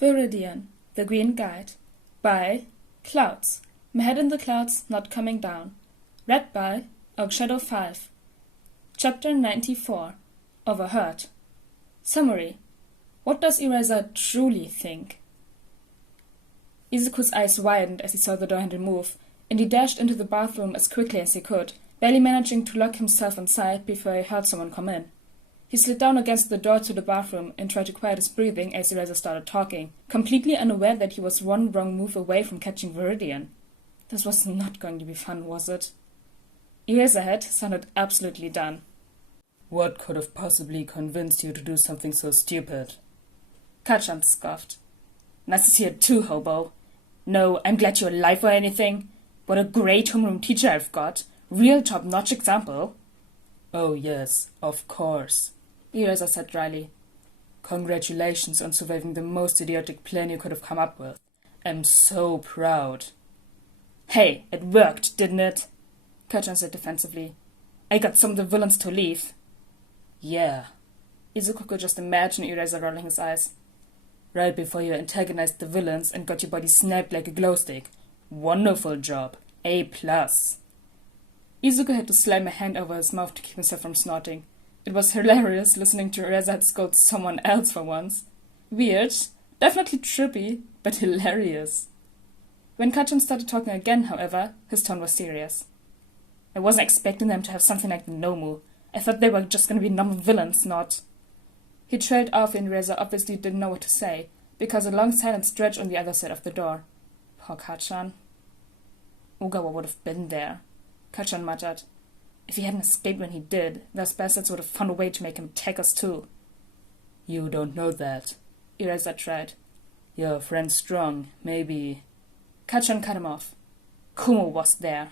Viridian, The Green Guide, by Clouds, My Head in the Clouds Not Coming Down, read by Shadow 5. Chapter 94, Overheard. Summary. What does Aizawa truly think? Izuku's eyes widened as he saw the door handle move, and he dashed into the bathroom as quickly as he could, barely managing to lock himself inside before he heard someone come in. He slid down against the door to the bathroom and tried to quiet his breathing as Aizawa started talking, completely unaware that he was one wrong move away from catching Viridian. This was not going to be fun, was it? Aizawa sounded absolutely done. What could have possibly convinced you to do something so stupid? Kachan scoffed. Nice to see you too, hobo. No, I'm glad you're alive or anything. What a great homeroom teacher I've got. Real top-notch example. Oh yes, of course, Aizawa said dryly. Congratulations on surviving the most idiotic plan you could have come up with. I'm so proud. Hey, it worked, didn't it? Kachan said defensively. I got some of the villains to leave. Yeah. Izuku could just imagine Aizawa rolling his eyes. Right before you antagonized the villains and got your body snapped like a glow stick. Wonderful job. A+. Izuku had to slam a hand over his mouth to keep himself from snorting. It was hilarious listening to Aizawa scold someone else for once. Weird, definitely trippy, but hilarious. When Kachan started talking again, however, his tone was serious. I wasn't expecting them to have something like the Nomu. I thought they were just going to be normal villains, not... He trailed off and Aizawa obviously didn't know what to say, because a long silence stretched on the other side of the door. Poor Kachan. Ogawa would have been there, Kachan muttered. If he hadn't escaped when he did, those bastards would have found a way to make him attack us too. You don't know that, Aizawa tried. Your friend's strong, maybe... Kachan cut him off. Kumo was there.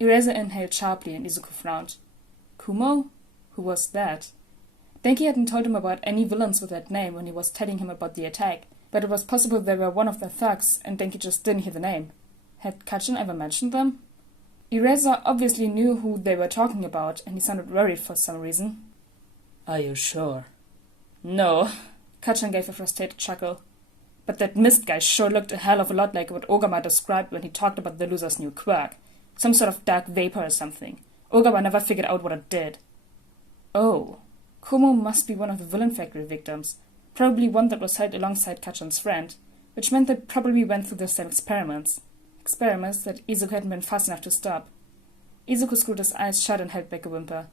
Aizawa inhaled sharply and Izuku frowned. Kumo? Who was that? Denki hadn't told him about any villains with that name when he was telling him about the attack, but it was possible they were one of the thugs and Denki just didn't hear the name. Had Kachan ever mentioned them? Aizawa obviously knew who they were talking about, and he sounded worried for some reason. Are you sure? No, Kachan gave a frustrated chuckle. But that mist guy sure looked a hell of a lot like what Ogawa described when he talked about the loser's new quirk. Some sort of dark vapor or something. Ogawa never figured out what it did. Oh, Kumo must be one of the villain factory victims, probably one that was held alongside Kachan's friend, which meant they probably went through the same experiments. Experiments that Izuku hadn't been fast enough to stop. Izuku screwed his eyes shut and held back a whimper.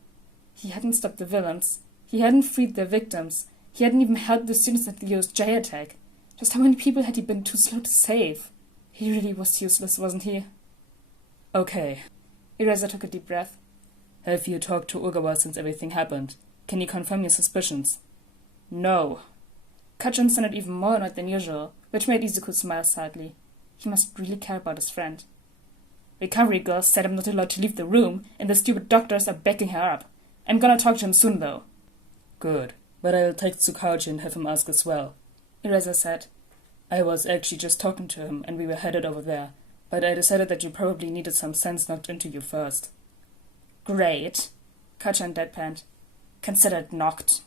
He hadn't stopped the villains. He hadn't freed their victims. He hadn't even helped the students at the USJ attack. Just how many people had he been too slow to save? He really was useless, wasn't he? Okay. Aizawa took a deep breath. Have you talked to Ogawa since everything happened? Can you confirm your suspicions? No. Kachan sounded even more annoyed than usual, which made Izuku smile sadly. He must really care about his friend. Recovery girls said I'm not allowed to leave the room, and the stupid doctors are backing her up. I'm gonna talk to him soon, though. Good, but I'll text Tsukauchi and have him ask as well, Aizawa said. I was actually just talking to him, and we were headed over there, but I decided that you probably needed some sense knocked into you first. Great, Kachan deadpanned. Consider it knocked.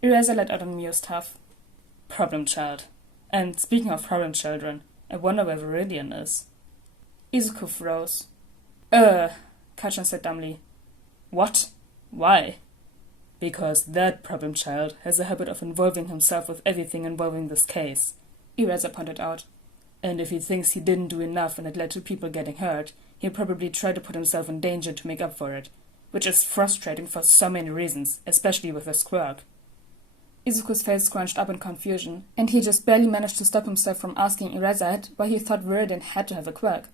Aizawa let out an amused huff. Problem child. And speaking of problem children, I wonder where Viridian is. Izuku froze. Kachan said dumbly. What? Why? Because that problem child has a habit of involving himself with everything involving this case, Aizawa pointed out. And if he thinks he didn't do enough and it led to people getting hurt, he'll probably try to put himself in danger to make up for it, which is frustrating for so many reasons, especially with his quirk. Izuku's face scrunched up in confusion, and he just barely managed to stop himself from asking Aizawa why he thought Viridian had to have a quirk.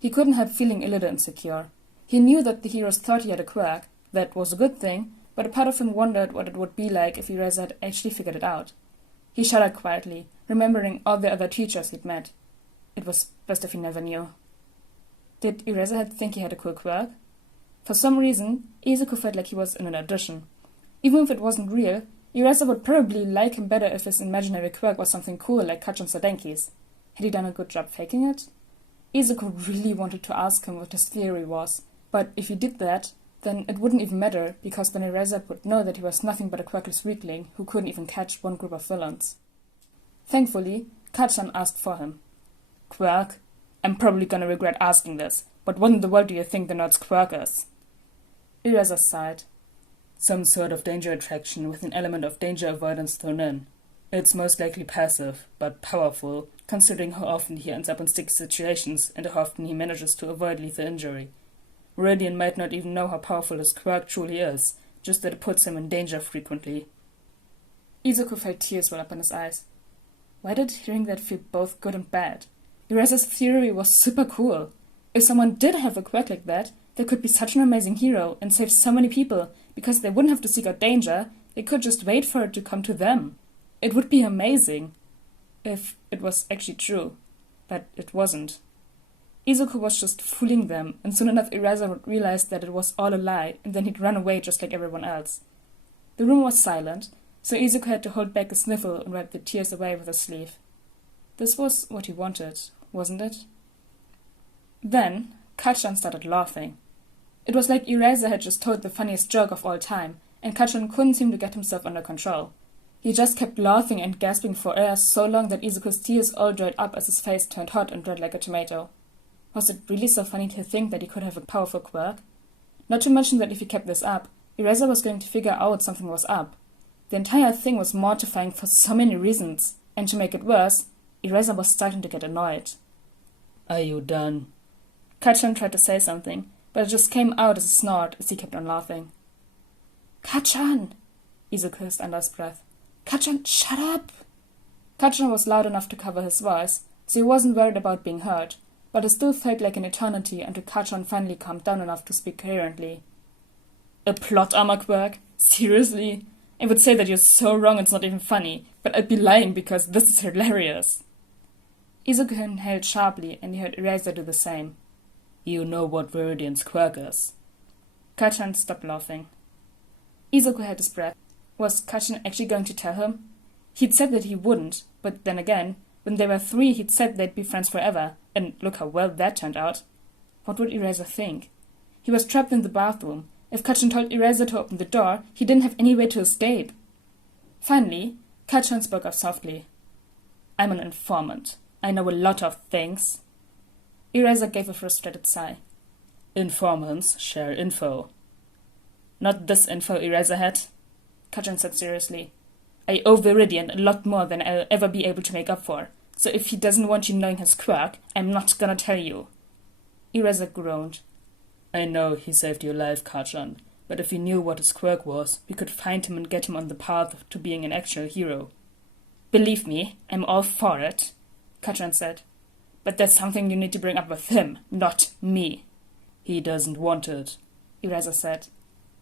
He couldn't help feeling a little insecure. He knew that the heroes thought he had a quirk. That was a good thing, but a part of him wondered what it would be like if Aizawa actually figured it out. He shuddered quietly, remembering all the other teachers he'd met. It was best if he never knew. Did Aizawa think he had a cool quirk? For some reason, Izuku felt like he was in an audition. Even if it wasn't real, Aizawa would probably like him better if his imaginary quirk was something cool like Kachan's or Denki's. Had he done a good job faking it? Izuku really wanted to ask him what his theory was, but if he did that, then it wouldn't even matter, because then Aizawa would know that he was nothing but a quirkless weakling who couldn't even catch one group of villains. Thankfully, Kachan asked for him. Quirk? I'm probably gonna regret asking this, but what in the world do you think the nerd's Quirk is? Eraser sighed. Some sort of danger attraction with an element of danger avoidance thrown in. It's most likely passive, but powerful, considering how often he ends up in sticky situations and how often he manages to avoid lethal injury. Viridian might not even know how powerful his Quirk truly is, just that it puts him in danger frequently. Izuku felt tears well up in his eyes. Why did hearing that feel both good and bad? Eraser's theory was super cool. If someone did have a Quirk like that, they could be such an amazing hero and save so many people, because they wouldn't have to seek out danger, they could just wait for it to come to them. It would be amazing. If it was actually true. But it wasn't. Izuku was just fooling them, and soon enough Eraser would realize that it was all a lie, and then he'd run away just like everyone else. The room was silent, so Izuku had to hold back a sniffle and wipe the tears away with his sleeve. This was what he wanted, wasn't it? Then, Kachan started laughing. It was like Eraser had just told the funniest joke of all time, and Kachan couldn't seem to get himself under control. He just kept laughing and gasping for air so long that Izuku's tears all dried up as his face turned hot and red like a tomato. Was it really so funny to think that he could have a powerful Quirk? Not to mention that if he kept this up, Eraser was going to figure out something was up. The entire thing was mortifying for so many reasons, and to make it worse, Eraser was starting to get annoyed. Are you done? Kachan tried to say something, but it just came out as a snort as he kept on laughing. Kachan! Izuku hissed under his breath. Kachan, shut up! Kachan was loud enough to cover his voice, so he wasn't worried about being heard, but it still felt like an eternity until Kachan finally calmed down enough to speak coherently. A plot armor Quirk? Seriously? I would say that you're so wrong it's not even funny, but I'd be lying because this is hilarious. Izuku inhaled sharply, and he heard Eraser do the same. You know what Viridian's Quirk is. Kachan stopped laughing. Izuku held his breath. Was Kachan actually going to tell him? He'd said that he wouldn't, but then again, when they were 3 he'd said they'd be friends forever, and look how well that turned out. What would Eraser think? He was trapped in the bathroom. If Kachan told Eraser to open the door, he didn't have any way to escape. Finally, Kachan spoke up softly. I'm an informant. I know a lot of things. Eraser gave a frustrated sigh. Informants share info. Not this info Eraser had, Kachan said seriously. I owe Viridian a lot more than I'll ever be able to make up for, so if he doesn't want you knowing his Quirk, I'm not gonna tell you. Eraser groaned. I know he saved your life, Kachan, but if we knew what his Quirk was, we could find him and get him on the path to being an actual hero. Believe me, I'm all for it, Kachan said. But that's something you need to bring up with him, not me. He doesn't want it, Eraser said.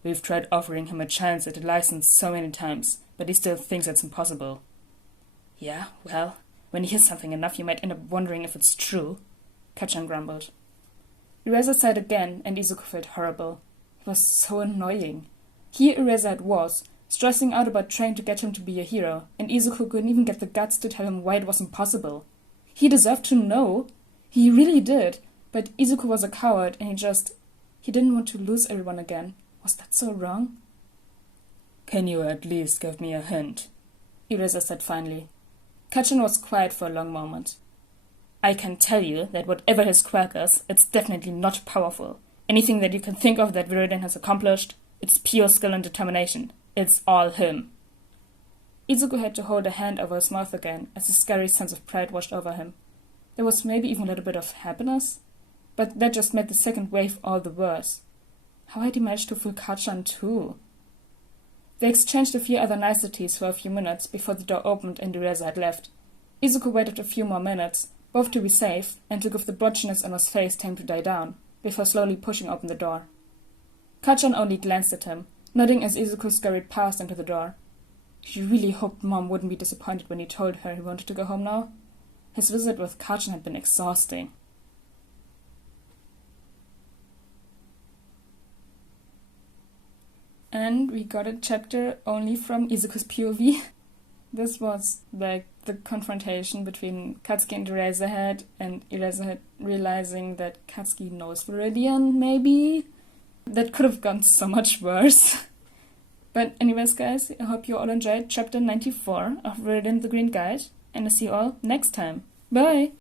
We've tried offering him a chance at a license so many times, but he still thinks it's impossible. Yeah, well, when you hear something enough, you might end up wondering if it's true, Kachan grumbled. Eraser sighed again, and Izuku felt horrible. He was so annoying. Here Eraser it was, stressing out about trying to get him to be a hero, and Izuku couldn't even get the guts to tell him why it was impossible. He deserved to know. He really did, but Izuku was a coward, and he didn't want to lose everyone again. Was that so wrong? Can you at least give me a hint? Eraser said finally. Kachan was quiet for a long moment. I can tell you that whatever his Quirk is, it's definitely not powerful. Anything that you can think of that Viridian has accomplished, it's pure skill and determination. It's all him. Izuku had to hold a hand over his mouth again as a scary sense of pride washed over him. There was maybe even a little bit of happiness, but that just made the second wave all the worse. How had he managed to fool Kachan too? They exchanged a few other niceties for a few minutes before the door opened and Eraser had left. Izuku waited a few more minutes, both to be safe and to give the blotchiness on his face time to die down, before slowly pushing open the door. Kachan only glanced at him, nodding as Izuku scurried past into the door. He really hoped Mom wouldn't be disappointed when he told her he wanted to go home now. His visit with Kachan had been exhausting. And we got a chapter only from Izuku's POV. This was like the confrontation between Katsuki and Eraserhead, and Eraserhead realizing that Katsuki knows Viridian, maybe? That could have gone so much worse. But anyways, guys, I hope you all enjoyed chapter 94 of Viridian the Green Guide, and I'll see you all next time. Bye!